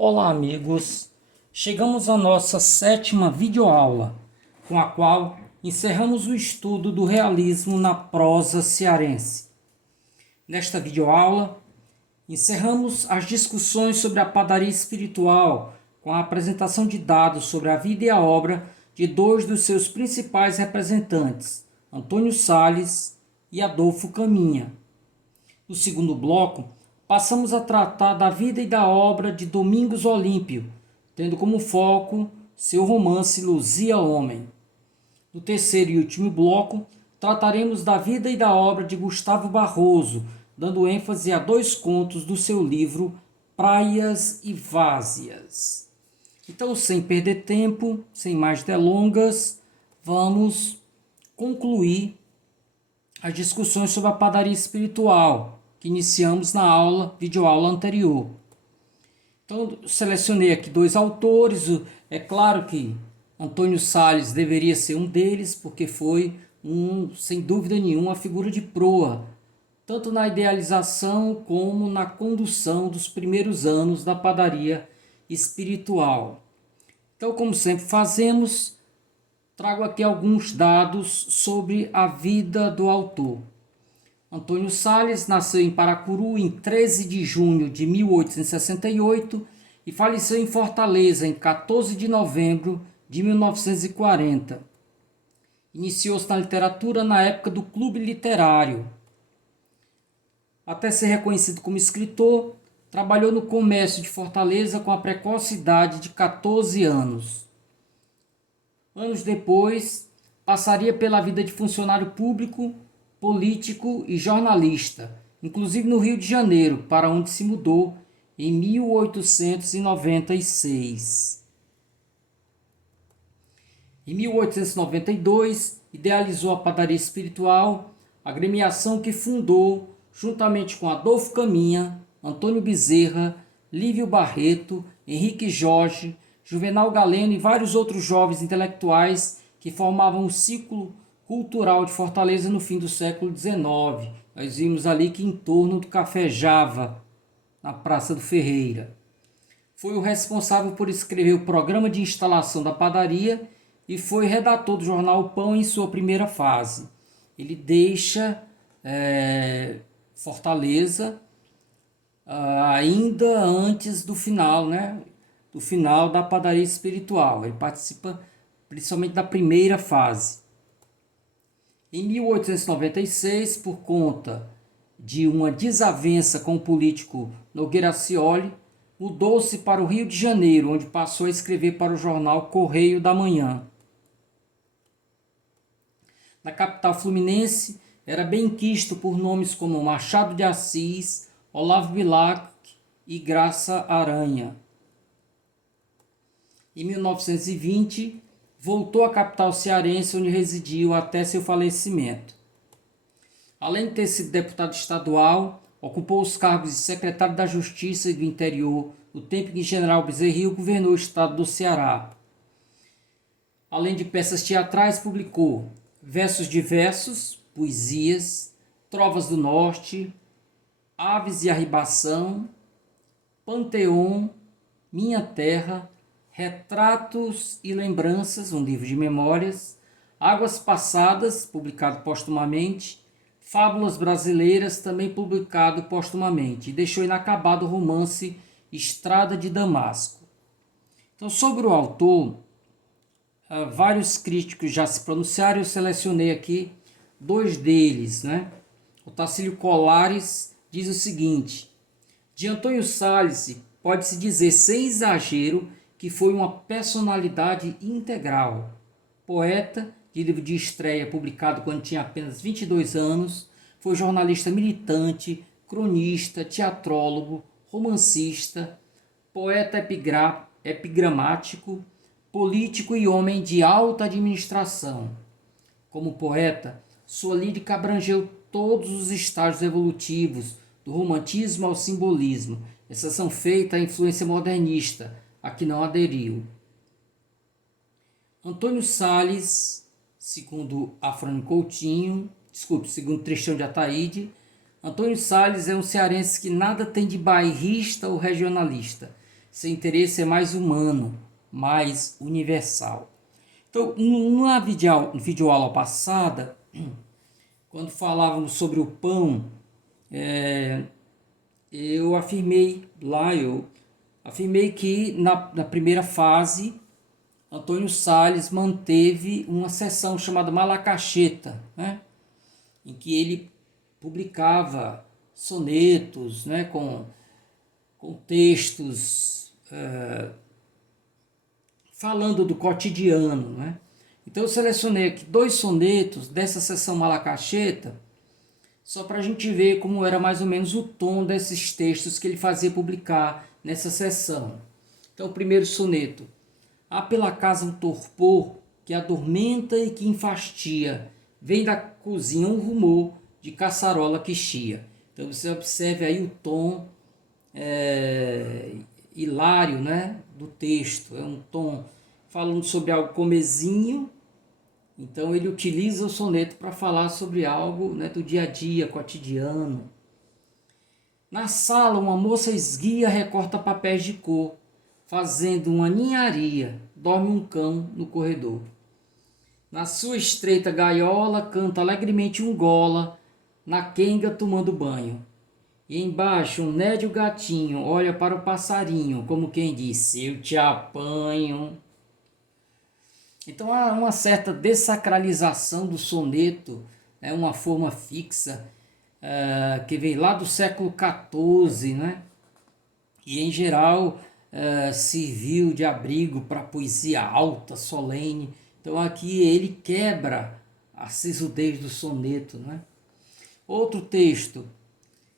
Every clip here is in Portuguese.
Olá, amigos! Chegamos à nossa sétima videoaula, com a qual encerramos o estudo do realismo na prosa cearense. Nesta videoaula, encerramos as discussões sobre a padaria espiritual, com a apresentação de dados sobre a vida e a obra de dois dos seus principais representantes, Antônio Sales e Adolfo Caminha. No segundo bloco, passamos a tratar da vida e da obra de Domingos Olímpio, tendo como foco seu romance Luzia Homem. No terceiro e último bloco, trataremos da vida e da obra de Gustavo Barroso, dando ênfase a dois contos do seu livro Praias e Várzeas. Então, sem perder tempo, sem mais delongas, vamos concluir as discussões sobre a padaria espiritual que iniciamos na videoaula anterior. Então, selecionei aqui dois autores. É claro que Antônio Sales deveria ser um deles, porque foi, sem dúvida nenhuma, a figura de proa, tanto na idealização como na condução dos primeiros anos da padaria espiritual. Então, como sempre fazemos, trago aqui alguns dados sobre a vida do autor. Antônio Sales nasceu em Paracuru em 13 de junho de 1868 e faleceu em Fortaleza em 14 de novembro de 1940. Iniciou-se na literatura na época do Clube Literário. Até ser reconhecido como escritor, trabalhou no comércio de Fortaleza com a precoce idade de 14 anos. Anos depois, passaria pela vida de funcionário público, político e jornalista, inclusive no Rio de Janeiro, para onde se mudou em 1896. Em 1892, idealizou a Padaria Espiritual, agremiação que fundou juntamente com Adolfo Caminha, Antônio Bezerra, Lívio Barreto, Henrique Jorge, Juvenal Galeno e vários outros jovens intelectuais que formavam o ciclo cultural de Fortaleza no fim do século XIX. Nós vimos ali que em torno do Café Java, na Praça do Ferreira. Foi o responsável por escrever o programa de instalação da padaria e foi redator do jornal Pão em sua primeira fase. Ele deixa Fortaleza ainda antes do final, do final da padaria espiritual. Ele participa principalmente da primeira fase. Em 1896, por conta de uma desavença com o político Nogueira Scioli, mudou-se para o Rio de Janeiro, onde passou a escrever para o jornal Correio da Manhã. Na capital fluminense, era bem quisto por nomes como Machado de Assis, Olavo Bilac e Graça Aranha. Em 1920, voltou à capital cearense, onde residiu até seu falecimento. Além de ter sido deputado estadual, ocupou os cargos de secretário da Justiça e do Interior, no tempo em que General Bezerra Rio governou o estado do Ceará. Além de peças teatrais, publicou versos diversos, poesias, trovas do norte, aves de arribação, Panteão, Minha Terra, Retratos e Lembranças, um livro de memórias, Águas Passadas, publicado postumamente, Fábulas Brasileiras, também publicado postumamente, e deixou inacabado o romance Estrada de Damasco. Então, sobre o autor, vários críticos já se pronunciaram, eu selecionei aqui dois deles. O Tacílio Colares diz o seguinte: de Antônio Sales, pode-se dizer sem exagero que foi uma personalidade integral. Poeta, de livro de estreia publicado quando tinha apenas 22 anos, foi jornalista militante, cronista, teatrólogo, romancista, poeta epigramático, político e homem de alta administração. Como poeta, sua lírica abrangeu todos os estágios evolutivos, do romantismo ao simbolismo, exceção feita à influência modernista, a que não aderiu. Antônio Sales, segundo Afrânio Coutinho, segundo Tristão de Ataíde, Antônio Sales é um cearense que nada tem de bairrista ou regionalista. Seu interesse é mais humano, mais universal. Então, numa videoaula passada, quando falávamos sobre o pão, eu afirmei que na primeira fase, Antônio Sales manteve uma seção chamada Malacacheta, né? Em que ele publicava sonetos, né? com textos falando do cotidiano, né? Então eu selecionei aqui 2 sonetos dessa seção Malacacheta, só para a gente ver como era mais ou menos o tom desses textos que ele fazia publicar nessa seção. Então o primeiro soneto: há pela casa um torpor que adormenta e que enfastia, vem da cozinha um rumor de caçarola que chia. Então você observe aí o tom hilário, né, do texto. É um tom falando sobre algo comezinho, então ele utiliza o soneto para falar sobre algo, né, do dia a dia, cotidiano. Na sala uma moça esguia recorta papéis de cor, fazendo uma ninharia, dorme um cão no corredor. Na sua estreita gaiola canta alegremente um gola, na quenga tomando banho. E embaixo um nédio gatinho olha para o passarinho, como quem disse, eu te apanho. Então há uma certa dessacralização do soneto, né, uma forma fixa, que vem lá do século XIV, né? E em geral serviu de abrigo para poesia alta, solene. Então aqui ele quebra a sisudez do soneto, né? Outro texto: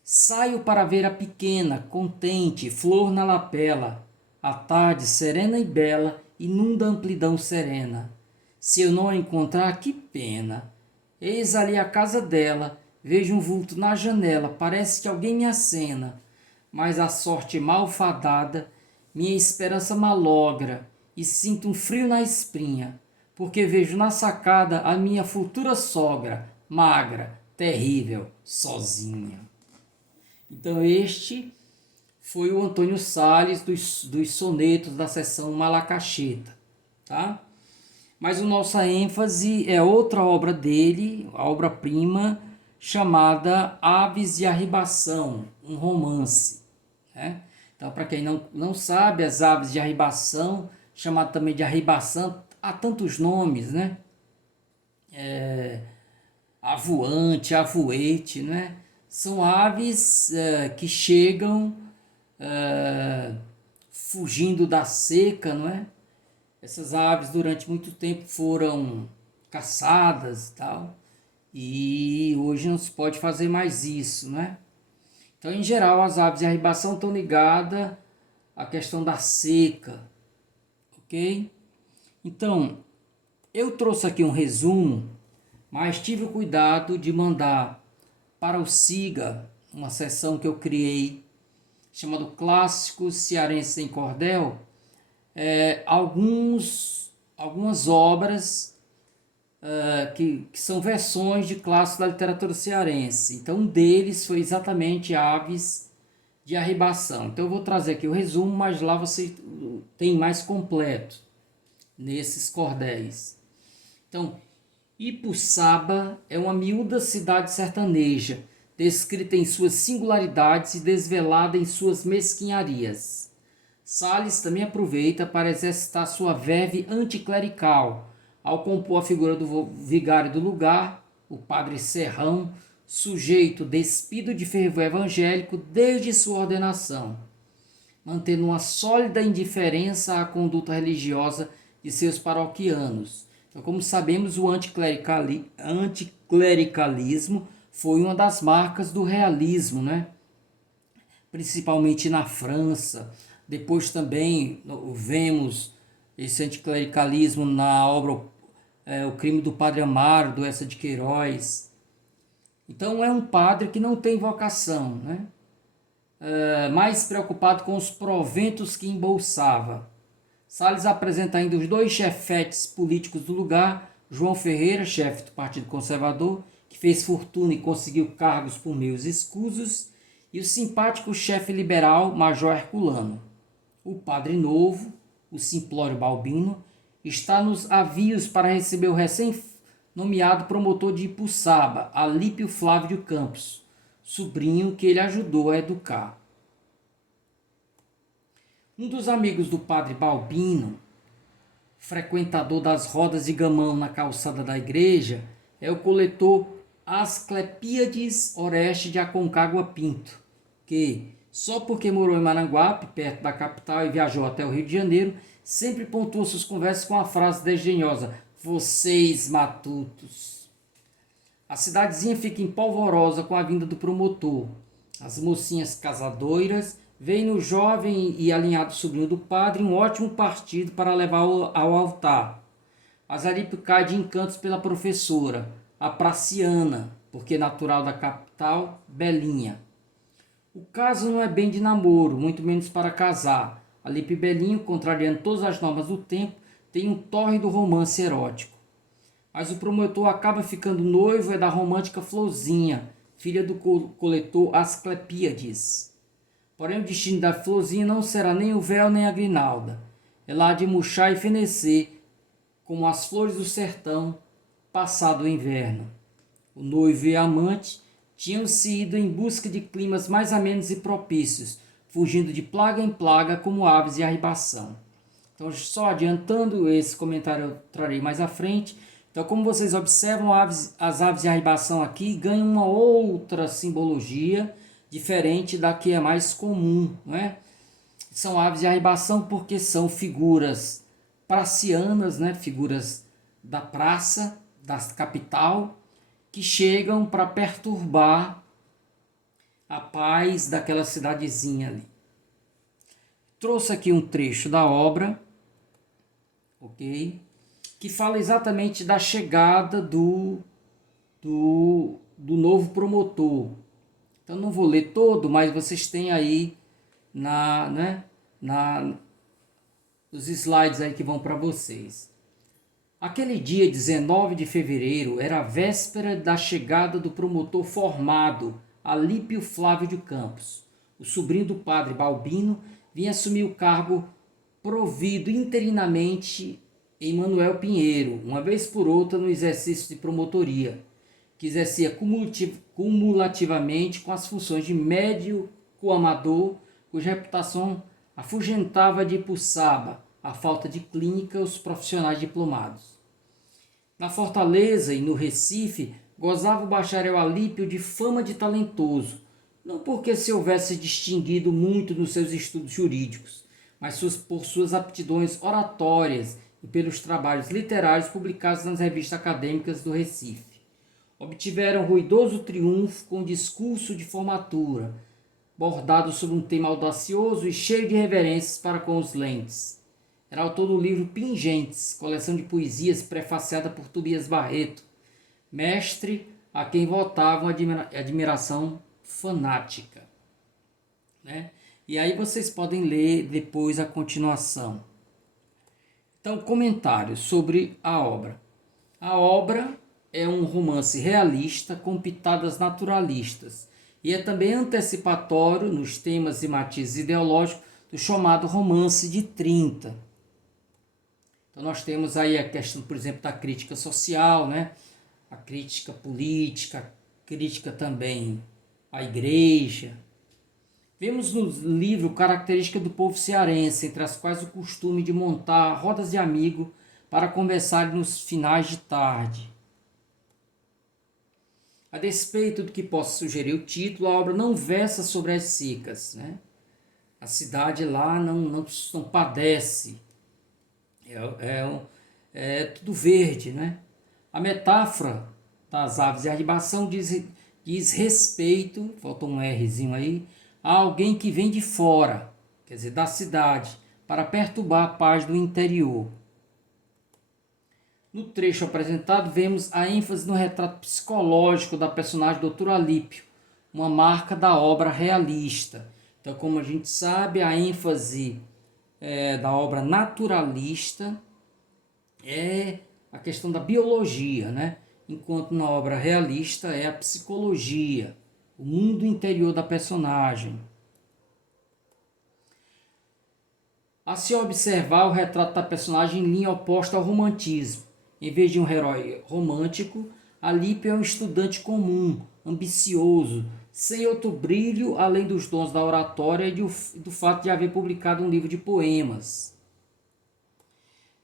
saio para ver a pequena, contente, flor na lapela. A tarde, serena e bela, inunda a amplidão serena. Se eu não a encontrar, que pena. Eis ali a casa dela, vejo um vulto na janela, parece que alguém me acena. Mas a sorte malfadada, minha esperança malogra, e sinto um frio na espinha, porque vejo na sacada a minha futura sogra, magra, terrível, sozinha. Então este foi o Antônio Sales dos sonetos da seção Malacacheta, tá? Mas a nossa ênfase é outra obra dele, a obra-prima, chamada Aves de Arribação, um romance, né? Então, para quem não sabe, as aves de arribação, chamado também de arribação, há tantos nomes, né? Avoante, avoete, né? São aves que chegam fugindo da seca, não é? Essas aves durante muito tempo foram caçadas e tal, e hoje não se pode fazer mais isso, né? Então, em geral, as aves de arribação estão ligadas à questão da seca, ok? Então, eu trouxe aqui um resumo, mas tive o cuidado de mandar para o Siga, uma seção que eu criei, chamado Clássicos Cearenses em Cordel, algumas obras que são versões de clássicos da literatura cearense. Então, um deles foi exatamente Aves de Arribação. Então, eu vou trazer aqui o resumo, mas lá você tem mais completo nesses cordéis. Então, Ipuçaba é uma miúda cidade sertaneja, descrita em suas singularidades e desvelada em suas mesquinharias. Sales também aproveita para exercitar sua verve anticlerical, ao compor a figura do vigário do lugar, o padre Serrão, sujeito despido de fervor evangélico desde sua ordenação, mantendo uma sólida indiferença à conduta religiosa de seus paroquianos. Então, como sabemos, o anticlericalismo foi uma das marcas do realismo, né? Principalmente na França. Depois também vemos esse anticlericalismo na obra O Crime do Padre Amaro, do Eça de Queiroz. Então é um padre que não tem vocação, né? Mais preocupado com os proventos que embolsava. Sales apresenta ainda os 2 chefetes políticos do lugar, João Ferreira, chefe do Partido Conservador, que fez fortuna e conseguiu cargos por meios escusos, e o simpático chefe liberal, Major Herculano. O padre novo, o Simplório Balbino, está nos avios para receber o recém-nomeado promotor de Ipuçaba, Alípio Flávio de Campos, sobrinho que ele ajudou a educar. Um dos amigos do padre Balbino, frequentador das rodas de gamão na calçada da igreja, é o coletor Asclepíades Oreste de Aconcagua Pinto, que, só porque morou em Maranguape, perto da capital, e viajou até o Rio de Janeiro, sempre pontuou suas conversas com a frase desdenhosa: "Vocês matutos". A cidadezinha fica empolvorosa com a vinda do promotor. As mocinhas casadoiras veem no jovem e alinhado sobrinho do padre um ótimo partido para levar ao altar. Mas Alípio cai de encantos pela professora, a Praciana, porque natural da capital, Belinha. O caso não é bem de namoro, muito menos para casar. Alípio e Belinho, contrariando todas as normas do tempo, têm um tórrido romance erótico. Mas o promotor acaba ficando noivo da romântica Florzinha, filha do coletor Asclepíades. Porém, o destino da Florzinha não será nem o véu nem a grinalda. Ela há de murchar e fenecer, como as flores do sertão, passado o inverno. O noivo e a amante tinham se ido em busca de climas mais amenos e propícios, fugindo de plaga em plaga como aves de arribação. Então, só adiantando, esse comentário eu trarei mais à frente. Então, como vocês observam, as aves de arribação aqui ganham uma outra simbologia diferente da que é mais comum, não é? São aves de arribação porque são figuras pracianas, né? Figuras da praça, da capital, que chegam para perturbar a paz daquela cidadezinha ali. Trouxe aqui um trecho da obra, ok? Que fala exatamente da chegada do novo promotor. Então não vou ler todo, mas vocês têm aí os slides aí que vão para vocês. Aquele dia 19 de fevereiro era a véspera da chegada do promotor formado, Alípio Flávio de Campos. O sobrinho do padre Balbino vinha assumir o cargo provido interinamente em Manuel Pinheiro, uma vez por outra no exercício de promotoria, que exercia cumulativamente com as funções de médico amador, cuja reputação afugentava de Ipuçaba a falta de clínica os profissionais diplomados. Na Fortaleza e no Recife, gozava o bacharel Alípio de fama de talentoso, não porque se houvesse distinguido muito nos seus estudos jurídicos, mas por suas aptidões oratórias e pelos trabalhos literários publicados nas revistas acadêmicas do Recife. Obtiveram ruidoso triunfo com discurso de formatura, bordado sobre um tema audacioso e cheio de reverências para com os lentes. Era autor do livro Pingentes, coleção de poesias prefaciada por Tobias Barreto, mestre a quem votavam admiração fanática. Né? E aí vocês podem ler depois a continuação. Então, comentários sobre a obra. A obra é um romance realista com pitadas naturalistas e é também antecipatório nos temas e matizes ideológicos do chamado romance de 30. Então nós temos aí a questão, por exemplo, da crítica social, né? A crítica política, a crítica também à igreja. Vemos no livro característica do povo cearense, entre as quais o costume de montar rodas de amigo para conversar nos finais de tarde. A despeito do que possa sugerir o título, a obra não versa sobre as secas, né? A cidade lá não padece. É tudo verde, né? A metáfora das aves de arribação diz respeito, faltou um Rzinho aí, a alguém que vem de fora, quer dizer, da cidade, para perturbar a paz do interior. No trecho apresentado, vemos a ênfase no retrato psicológico da personagem Dr. Alípio, uma marca da obra realista. Então, como a gente sabe, a ênfase da obra naturalista é a questão da biologia, né? Enquanto na obra realista é a psicologia, o mundo interior da personagem. A se observar, o retrato da personagem em linha oposta ao romantismo. Em vez de um herói romântico, Alípio é um estudante comum, ambicioso, sem outro brilho além dos dons da oratória e do fato de haver publicado um livro de poemas.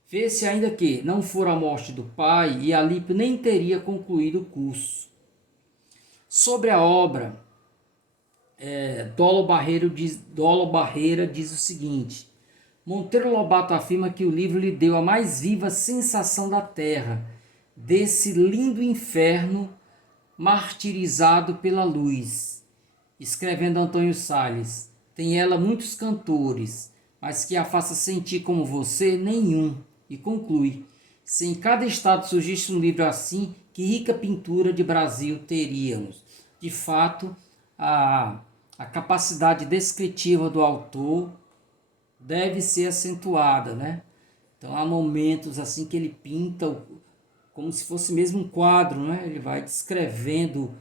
Vê-se ainda que não fora a morte do pai e Alípio nem teria concluído o curso. Sobre a obra, Dolo Barreira diz o seguinte: Monteiro Lobato afirma que o livro lhe deu a mais viva sensação da terra, desse lindo inferno martirizado pela luz. Escrevendo Antônio Salles: tem ela muitos cantores, mas que a faça sentir como você, nenhum. E conclui: se em cada estado surgisse um livro assim, que rica pintura de Brasil teríamos. De fato, a capacidade descritiva do autor deve ser acentuada, né? Então há momentos assim que ele pinta como se fosse mesmo um quadro, né? Ele vai descrevendo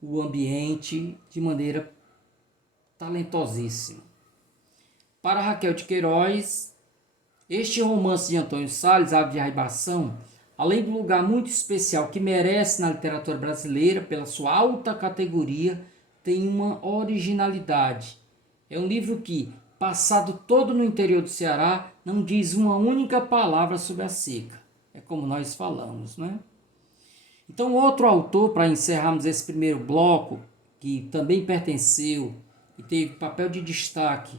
o ambiente de maneira talentosíssima. Para Raquel de Queiroz, este romance de Antônio Salles, Ave de Arribação, além do lugar muito especial que merece na literatura brasileira pela sua alta categoria, tem uma originalidade. É um livro que, passado todo no interior do Ceará, não diz uma única palavra sobre a seca. É como nós falamos, né? Então, outro autor, para encerrarmos esse primeiro bloco, que também pertenceu e teve papel de destaque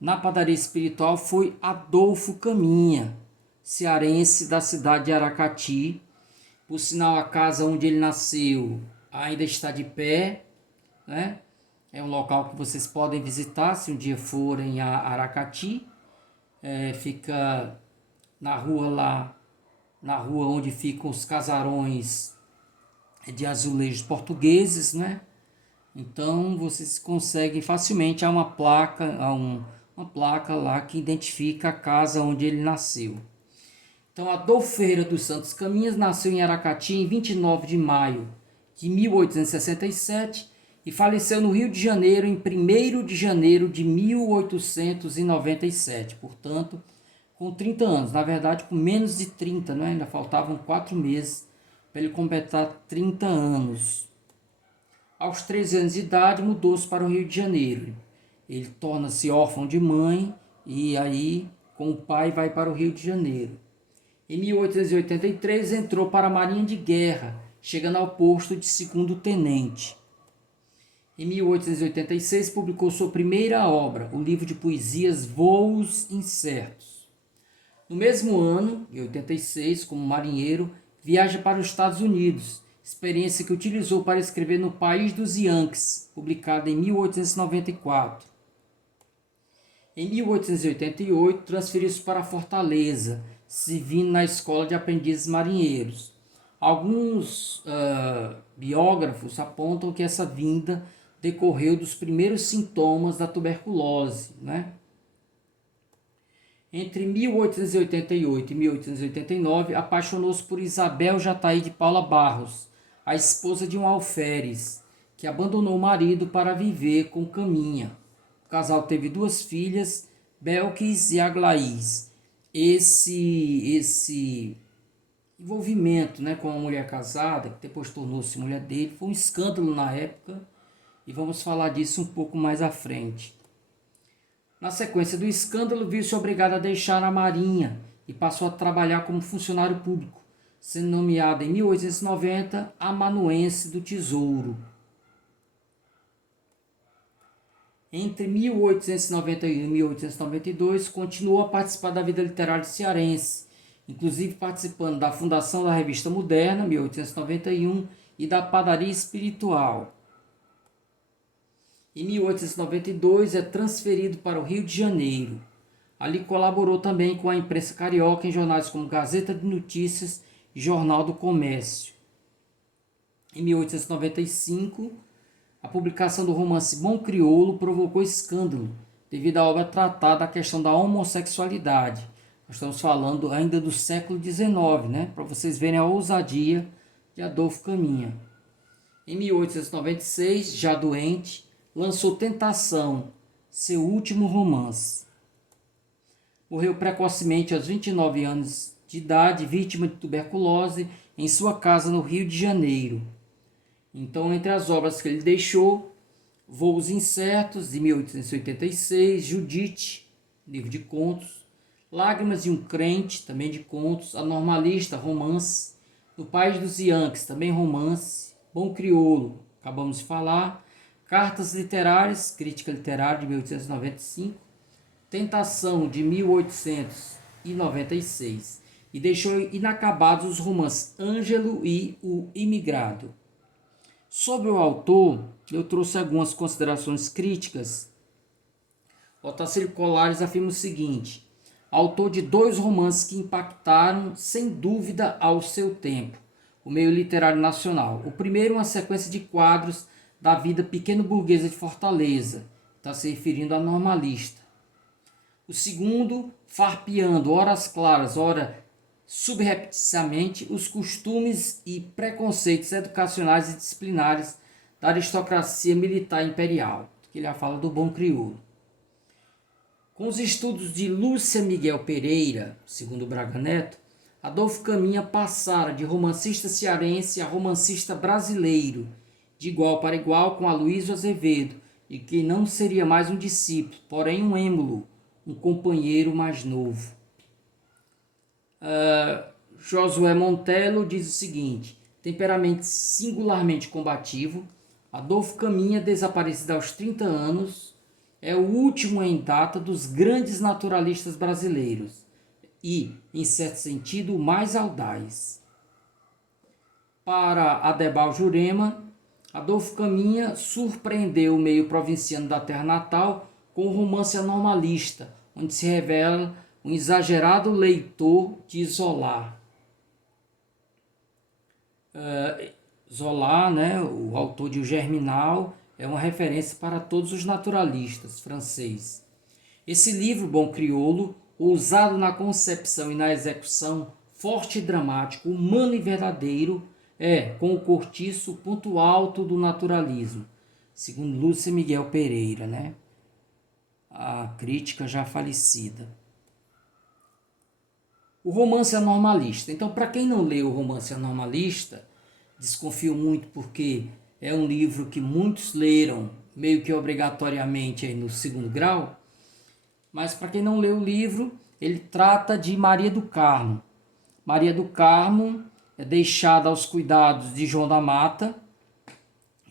na padaria espiritual, foi Adolfo Caminha, cearense da cidade de Aracati. Por sinal, a casa onde ele nasceu ainda está de pé, né? É um local que vocês podem visitar se um dia forem a Aracati. Fica na rua onde ficam os casarões de azulejos portugueses, né? Então vocês conseguem facilmente uma placa lá que identifica a casa onde ele nasceu. Então Adolfo Ferreira dos Santos Caminhas nasceu em Aracati em 29 de maio de 1867 e faleceu no Rio de Janeiro em 1º de janeiro de 1897, portanto, com 30 anos, na verdade com menos de 30, né? Ainda faltavam 4 meses para ele completar 30 anos. Aos 13 anos de idade, mudou-se para o Rio de Janeiro. Ele torna-se órfão de mãe e aí, com o pai, vai para o Rio de Janeiro. Em 1883, entrou para a Marinha de Guerra, chegando ao posto de segundo tenente. Em 1886, publicou sua primeira obra, o livro de poesias Voos Incertos. No mesmo ano, em 86, como marinheiro, viaja para os Estados Unidos, experiência que utilizou para escrever No País dos Yankees, publicada em 1894. Em 1888, transferiu-se para Fortaleza, servindo na Escola de Aprendizes Marinheiros. Alguns biógrafos apontam que essa vinda decorreu dos primeiros sintomas da tuberculose, né? Entre 1888 e 1889, apaixonou-se por Isabel Jataí de Paula Barros, a esposa de um alferes, que abandonou o marido para viver com Caminha. O casal teve 2 filhas, Belkis e Aglaís. Esse envolvimento, né, com uma mulher casada, que depois tornou-se mulher dele, foi um escândalo na época, e vamos falar disso um pouco mais à frente. Na sequência do escândalo, viu-se obrigado a deixar a Marinha e passou a trabalhar como funcionário público, sendo nomeado em 1890 amanuense do Tesouro. Entre 1891 e 1892, continuou a participar da vida literária cearense, inclusive participando da fundação da Revista Moderna, 1891, e da Padaria Espiritual. Em 1892, é transferido para o Rio de Janeiro. Ali colaborou também com a imprensa carioca em jornais como Gazeta de Notícias e Jornal do Comércio. Em 1895, a publicação do romance Bom Crioulo provocou escândalo, devido à obra tratar da questão da homossexualidade. Nós estamos falando ainda do século XIX, né? Para vocês verem a ousadia de Adolfo Caminha. Em 1896, já doente, lançou Tentação, seu último romance. Morreu precocemente aos 29 anos de idade, vítima de tuberculose, em sua casa no Rio de Janeiro. Então, entre as obras que ele deixou, Voos Incertos, de 1886, Judite, livro de contos, Lágrimas de um Crente, também de contos, A Normalista, romance, No País dos Yankees, também romance, Bom Crioulo, acabamos de falar, Cartas Literárias, Crítica Literária, de 1895, Tentação, de 1896, e deixou inacabados os romances Ângelo e O Imigrado. Sobre o autor, eu trouxe algumas considerações críticas. Otacílio Colares afirma o seguinte: autor de 2 romances que impactaram, sem dúvida, ao seu tempo, o meio literário nacional. O primeiro, uma sequência de quadros da vida pequeno-burguesa de Fortaleza, está se referindo a Normalista. O segundo, farpeando, horas claras, ora subrepticiamente, os costumes e preconceitos educacionais e disciplinares da aristocracia militar imperial, que ele já fala do bom crioulo. Com os estudos de Lúcia Miguel Pereira, segundo Braga Neto, Adolfo Caminha passara de romancista cearense a romancista brasileiro, de igual para igual com Aloysio Azevedo, e que não seria mais um discípulo, porém um êmulo, um companheiro mais novo. Josué Montello diz o seguinte: temperamento singularmente combativo, Adolfo Caminha, desaparecido aos 30 anos, é o último em data dos grandes naturalistas brasileiros e, em certo sentido, o mais audaz. Para Adebal Jurema, Adolfo Caminha surpreendeu o meio provinciano da terra natal com o romance anormalista, onde se revela um exagerado leitor de Zola. Zola, né, o autor de O Germinal, é uma referência para todos os naturalistas franceses. Esse livro, Bom Crioulo, ousado na concepção e na execução, forte e dramático, humano e verdadeiro, é, com o cortiço, o ponto alto do naturalismo, segundo Lúcia Miguel Pereira, né? A crítica já falecida. O romance anormalista. Então, para quem não leu o romance anormalista, desconfio muito porque é um livro que muitos leram meio que obrigatoriamente aí no segundo grau, mas para quem não leu o livro, ele trata de Maria do Carmo. Maria do Carmo é deixada aos cuidados de João da Mata,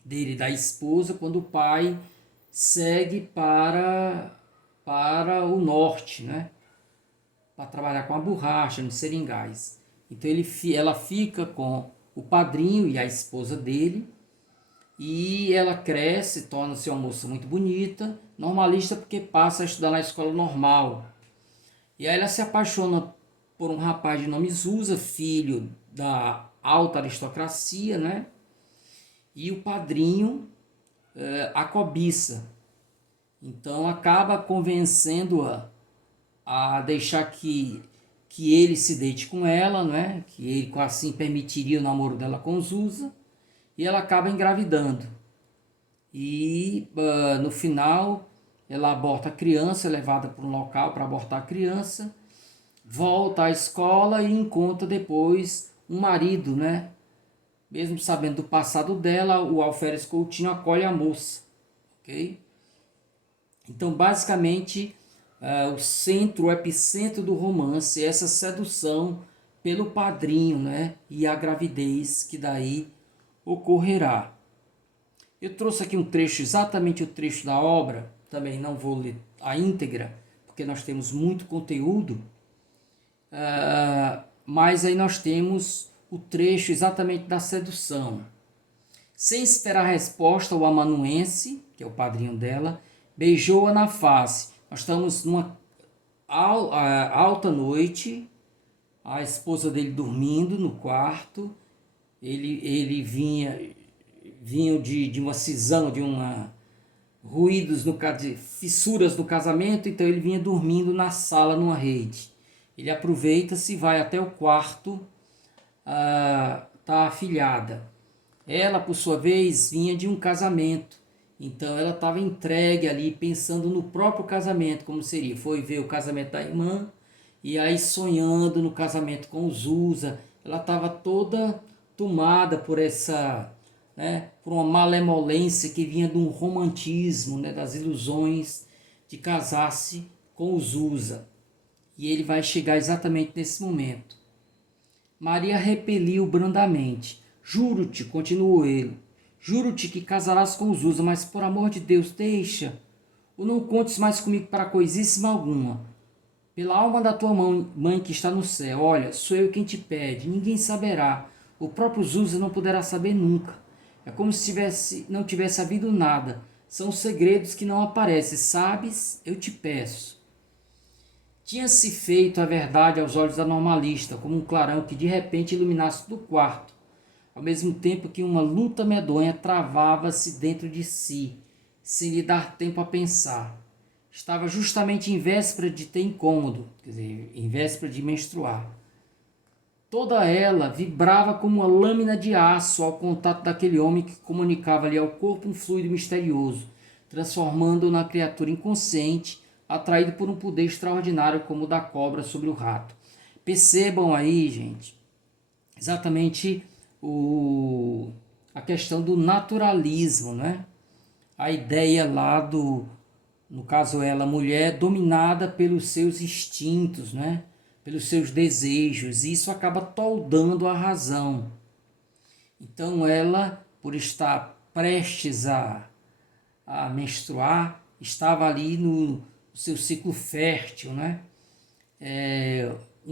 dele e da esposa, quando o pai segue para o norte, né? Para trabalhar com a borracha, nos seringais. Então ela fica com o padrinho e a esposa dele, e ela cresce, torna-se uma moça muito bonita, normalista porque passa a estudar na escola normal. E aí ela se apaixona por um rapaz de nome Zusa, filho da alta aristocracia, né? E o padrinho a cobiça. Então acaba convencendo-a a deixar que ele se deite com ela, né? Que ele assim permitiria o namoro dela com Zusa, e ela acaba engravidando. E no final ela aborta a criança, é levada para um local para abortar a criança, volta à escola e encontra depois um marido, né? Mesmo sabendo do passado dela, o Alferes Coutinho acolhe a moça, ok? Então, basicamente, o centro, o epicentro do romance é essa sedução pelo padrinho, né? E a gravidez que daí ocorrerá. Eu trouxe aqui um trecho, exatamente o trecho da obra, também não vou ler a íntegra, porque nós temos muito conteúdo, mas aí nós temos o trecho exatamente da sedução. Sem esperar a resposta, o amanuense, que é o padrinho dela, beijou-a na face. Nós estamos numa alta noite, a esposa dele dormindo no quarto, ele vinha de uma cisão, de ruídos, fissuras no casamento, então ele vinha dormindo na sala, numa rede. Ele aproveita-se e vai até o quarto da afilhada. Ela, por sua vez, vinha de um casamento Então ela estava entregue ali, pensando no próprio casamento, como seria. Foi ver o casamento da irmã, e aí sonhando no casamento com o Zusa. Ela estava toda tomada por essa, né, por uma malemolência que vinha de um romantismo, né, das ilusões de casar-se com o Zusa. E ele vai chegar exatamente nesse momento. Maria repeliu brandamente. Juro-te, continuou ele, juro-te que casarás com os Usa, mas por amor de Deus, deixa. Ou não contes mais comigo para coisíssima alguma. Pela alma da tua mãe que está no céu, olha, sou eu quem te pede, ninguém saberá. O próprio Zusa não poderá saber nunca. É como se não tivesse havido nada. São segredos que não aparecem, sabes? Eu te peço. Tinha-se feito a verdade aos olhos da normalista, como um clarão que de repente iluminasse todo o quarto, ao mesmo tempo que uma luta medonha travava-se dentro de si, sem lhe dar tempo a pensar. Estava justamente em véspera de ter incômodo, quer dizer, em véspera de menstruar. Toda ela vibrava como uma lâmina de aço ao contato daquele homem que comunicava-lhe ao corpo um fluido misterioso, transformando-o na criatura inconsciente, atraído por um poder extraordinário como o da cobra sobre o rato. Percebam aí, gente, exatamente a questão do naturalismo, né? A ideia lá no caso ela, mulher, dominada pelos seus instintos, né? Pelos seus desejos, e isso acaba toldando a razão. Então ela, por estar prestes a menstruar, estava ali no seu ciclo fértil, né?